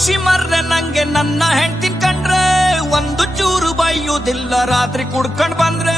ಖುಷಿ ಮರ್ರೆ ನಂಗೆ ನನ್ನ ಹೆಂಡ್ತಿನ್ ಕಂಡ್ರೆ ಒಂದು ಚೂರು ಬೈಯುವುದಿಲ್ಲ ರಾತ್ರಿ ಕುಡ್ಕೊಂಡ್ ಬಂದ್ರೆ